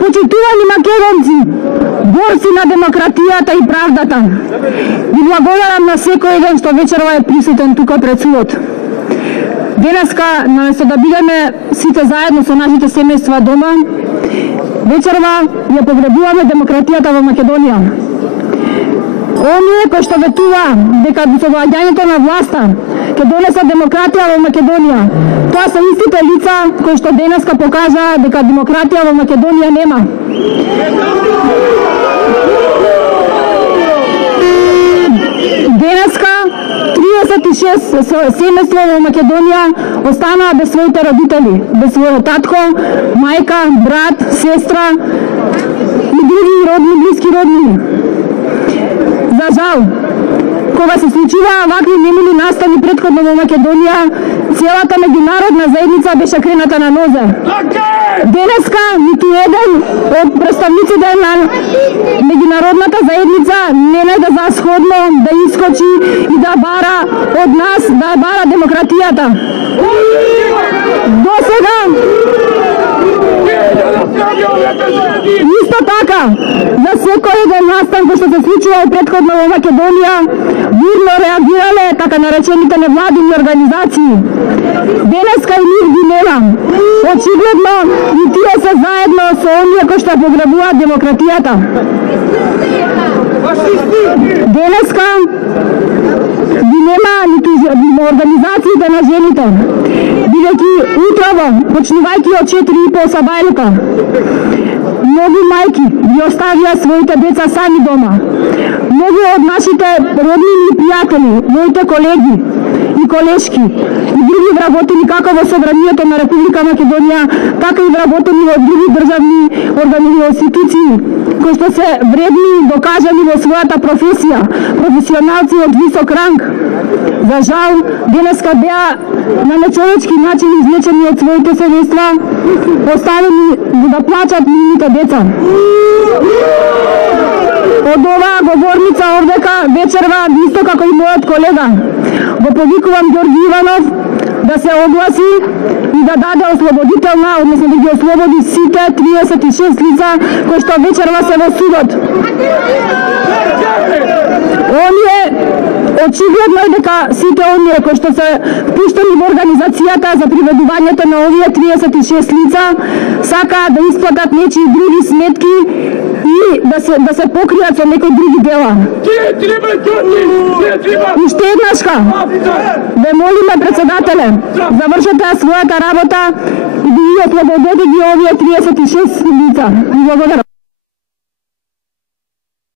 Почитувани македонци, борци на демократијата и правдата, ви благодарам на секој еден што вечерва е присутен тука пред судот. Денеска, наместо да бидеме сите заедно со нашите семејства дома, вечерва ја погребуваме демократијата во Македонија. Оние кои што ветува дека со доаѓањето на власта ќе донесат демократија во Македонија, тоа се истите лица кои што денеска покажаа дека демократија во Македонија нема. Денеска 36 семејства во Македонија останаа без своите родители, без својот татко, мајка, брат, сестра и други родни, блиски роднини. За жал, кога се случуваа вакви немили настави претходно во Македонија, целата меѓународна заедница беше крената на нозе. Денеска ниту еден од представниците на меѓународната заедница не најде за сходно да искочи и да бара од нас, да бара демократијата. До сега исто така, за секој еден настан кој што се случува претходно во Македонија, бурно реагирале така наречените невладини организации. Денеска и нив ги нема. Очигледно и тие се заедно со оние кои што погребуваат демократијата. Денеска ги нема ниту организациите на жените, бидејќи утрово, почнувајќи од 4:30 сабајлука, многу мајки ги оставија своите деца сами дома. Многу од нашите роднини и пријатели, моите колеги и колешки и други вработени како во Собранието на Република Македонија, така и вработени во други државни органи и институции, кои што се вредни и докажани во својата професија, професионалци од висок ранг. За жал, денеска беа на нечовечки начин извлечени од своите семејства, оставени да плачат нивните деца. Од оваа говорница овдека вечерва, исто како и мојот колега, го повикувам Ѓорги Иванов да се огласи и да даде ослободителна, односно да ги ослободи сите 36 лица кои што вечерва се во судот. Оние очигледно е дека сите оние кои што се пуштени во организацијата за приведувањето на овие 36 лица сакаат да исплатат нечии други сметки и да се покријат со некои други дела. Уште еднашка, ве молиме председателе, завршете својата работа и да ги ослободете ги овие 36 лица. Благодарам.